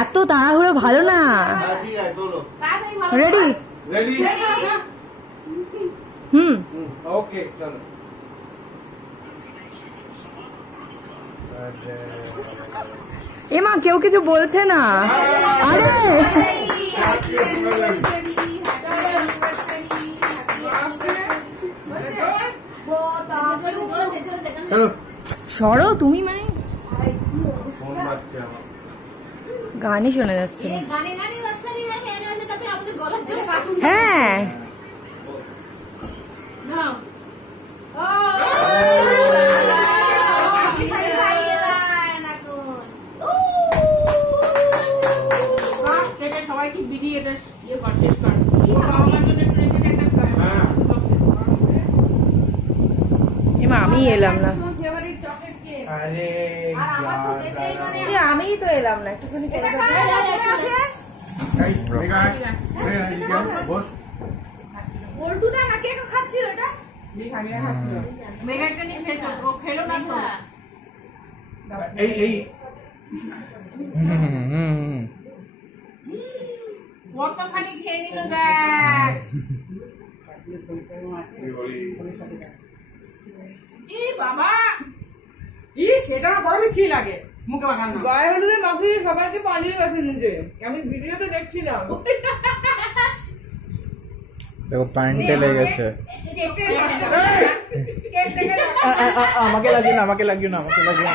এত তাড়াহুড়ো ভালো না। রেডি রেডি ওকে চলো। এমা কেউ কিছু বলছে না। আরে সরো তুমি, মানে গানই শোনা যাচ্ছে না। হ্যাঁ সবাই কি বিডি এটা ইয়ে কর, শেষ কর। এমা আমি এলাম না। আমি তো এলাম না, একটুখানি কতখানি খেয়ে নিল দেখ। বাবা সেটা বড় মিছি লাগে মুখে মাখানো। গায়ে হলুদে মাখিয়ে সবাইকে পালিয়ে গেছে নিজে, আমি ভিডিওতে দেখছিলাম। দেখো প্যান্টে লেগেছে। আমাকে লাগিও না, আমাকে লাগিও না, আমাকে লাগিও না।